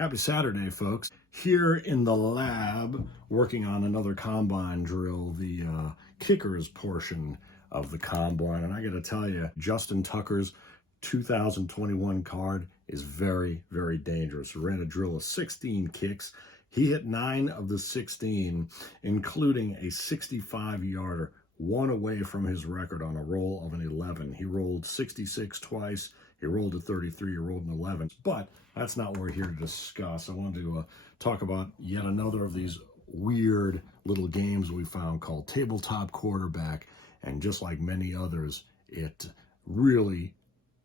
Happy Saturday, folks. Here in the lab, working on another combine drill, the kickers portion of the combine. And I got to tell you, Justin Tucker's 2021 card is very, very dangerous. We ran a drill of 16 kicks. He hit 9 of the 16, including a 65-yarder, one away from his record on a roll of an 11. He rolled 66 twice. He rolled a 33, he rolled an 11. But that's not what we're here to discuss. I wanted to talk about yet another of these weird little games we found called Tabletop Quarterback. And just like many others, it really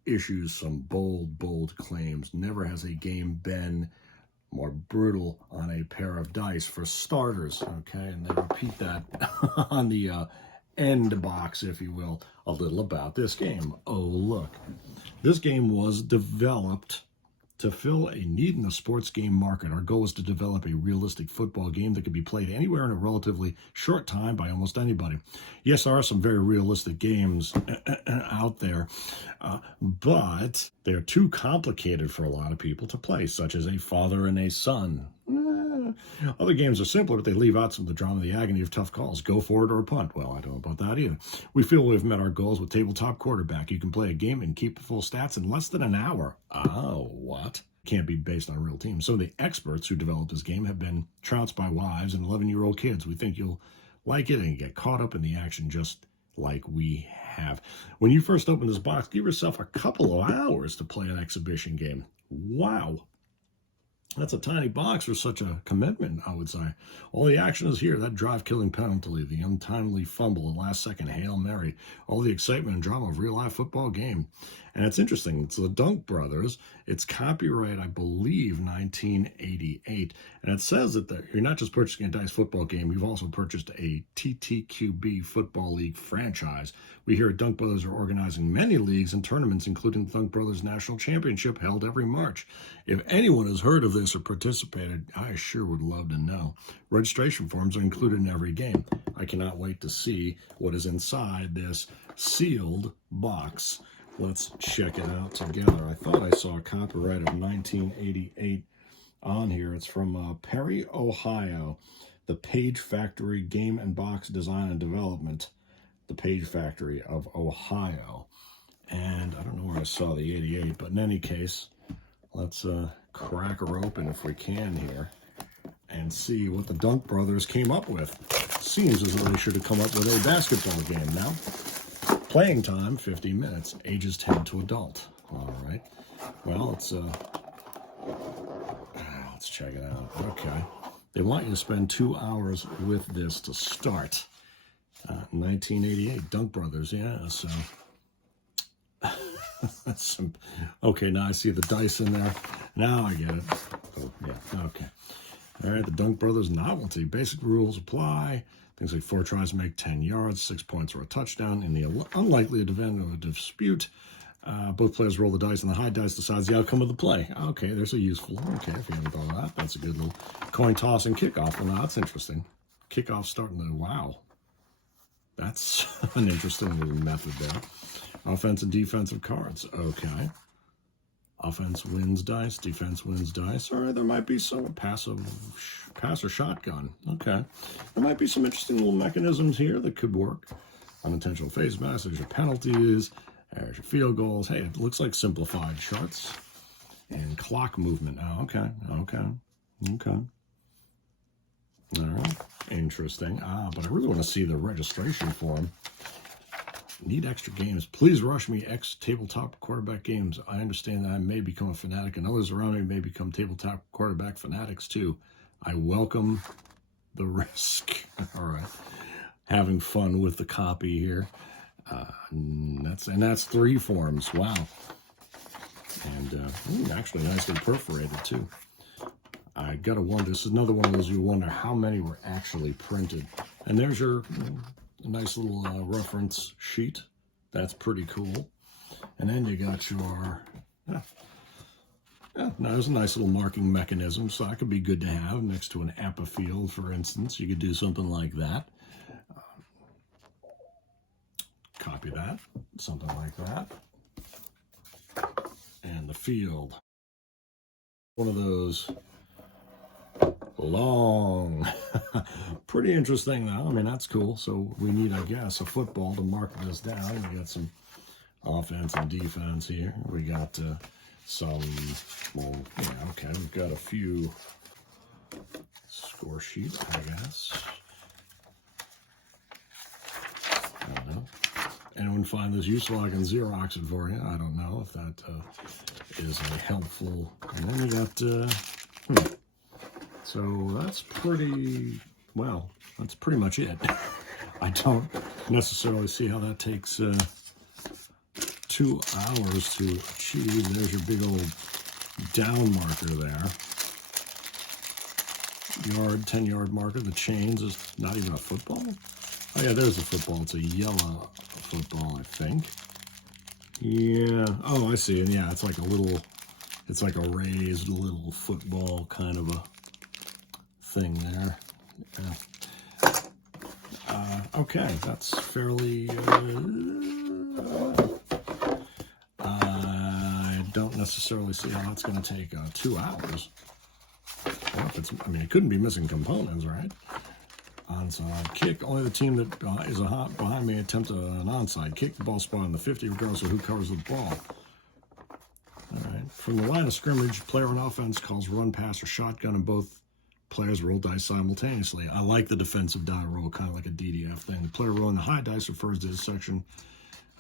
issues some bold, bold claims. Never has a game been more brutal on a pair of dice for starters, okay? And they repeat that on the end box, if you will, a little about this game. Oh, look. This game was developed to fill a need in the sports game market. Our goal is to develop a realistic football game that can be played anywhere in a relatively short time by almost anybody. Yes, there are some very realistic games out there, but they're too complicated for a lot of people to play, such as a father and a son. Other games are simpler, but they leave out some of the drama, the agony of tough calls. Go for it or punt. Well, I don't know about that either. We feel we've met our goals with Tabletop Quarterback. You can play a game and keep full stats in less than an hour. Oh, what? Can't be based on a real team. Some of the experts who developed this game have been trounced by wives and 11-year-old kids. We think you'll like it and get caught up in the action just like we have. When you first open this box, give yourself a couple of hours to play an exhibition game. Wow. That's a tiny box for such a commitment, I would say. All the action is here. That drive-killing penalty, the untimely fumble, the last-second Hail Mary, all the excitement and drama of real-life football game. And it's interesting. It's the Dunk Brothers. It's copyright, I believe, 1988. And it says that you're not just purchasing a dice football game, you've also purchased a TTQB Football League franchise. We here at Dunk Brothers are organizing many leagues and tournaments, including the Dunk Brothers National Championship held every March. If anyone has heard of this or participated, I sure would love to know. Registration forms are included in every game. I cannot wait to see what is inside this sealed box. Let's check it out together. I thought I saw a copyright of 1988 on here. It's from Perry, Ohio. The Page Factory Game and Box Design and Development. The Page Factory of Ohio. And I don't know where I saw the 88, but in any case, let's crack her open if we can here and see what the Dunk Brothers came up with. Seems as though they should have come up with a basketball game now. Playing time, 50 minutes. Ages 10 to adult. All right. Well, let's check it out. Okay. They want you to spend 2 hours with this to start. 1988, Dunk Brothers, yeah, so... Okay, now I see the dice in there. Now I get it. Oh, yeah, okay. All right, the Dunk Brothers novelty. Basic rules apply. Things like 4 tries make 10 yards, 6 points or a touchdown. In the unlikely event of a dispute, both players roll the dice, and the high dice decides the outcome of the play. Okay, there's a useful one. Okay, if you haven't thought of that, that's a good little coin toss and kickoff. Well, now that's interesting. Kickoff starting to, wow. That's an interesting little method there. Offense and defensive cards. Okay. Offense wins dice. Defense wins dice. All right, there might be some pass or shotgun. Okay. There might be some interesting little mechanisms here that could work. Unintentional face mask. There's your penalties. There's your field goals. Hey, it looks like simplified charts. And clock movement. Oh, okay. Okay. Okay. All right. Interesting. But I really want to see the registration form. Need extra games. Please rush me X Tabletop Quarterback games. I understand that I may become a fanatic, and others around me may become Tabletop Quarterback fanatics too. I welcome the risk. All right. Having fun with the copy here. That's 3 forms. Wow. And actually nicely perforated too. I gotta wonder, this is another one of those you wonder how many were actually printed. And there's your nice little reference sheet. That's pretty cool. And then you got your, now there's a nice little marking mechanism, so that could be good to have next to an APBA field, for instance. You could do something like that. Copy that, something like that. And the field. One of those long, pretty interesting though. I mean, that's cool. So we need, I guess, a football to mark this down. We got some offense and defense here. We got some, well, yeah, okay, we've got a few score sheets, I guess. I don't know. Anyone find this useful? I can Xerox it for you. I don't know if that is a helpful. And then we got, so that's pretty, well, that's pretty much it. I don't necessarily see how that takes 2 hours to achieve. There's your big old down marker there. 10-yard marker. The chains is not even a football. Oh yeah, there's a football. It's a yellow football, I think. Yeah. Oh, I see. And yeah, it's like a little, it's like a raised little football kind of a thing there. Yeah. Okay, that's fairly. I don't necessarily see how that's going to take 2 hours. Well, if it's, I mean, it couldn't be missing components, right? Onside kick. Only the team that is behind me attempt an onside kick. The ball spot on the 50, regardless of who covers the ball. All right. From the line of scrimmage, player on offense calls run, pass, or shotgun, and both players roll dice simultaneously. I like the defensive die roll, kind of like a DDF thing. The player rolling the high dice refers to his section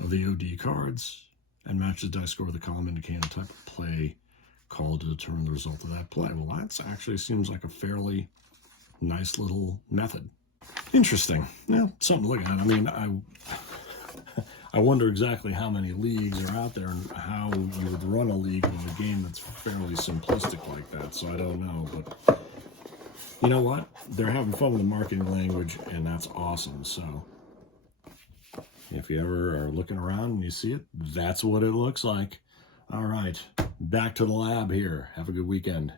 of the OD cards and matches dice score with the column indicating the type of play called to determine the result of that play. Well, that actually seems like a fairly nice little method. Interesting. Yeah, something to look at. I mean, I wonder exactly how many leagues are out there and how you would run a league with a game that's fairly simplistic like that. So I don't know, but you know what? They're having fun with the marketing language, and that's awesome. So if you ever are looking around and you see it, that's what it looks like. All right, back to the lab here. Have a good weekend.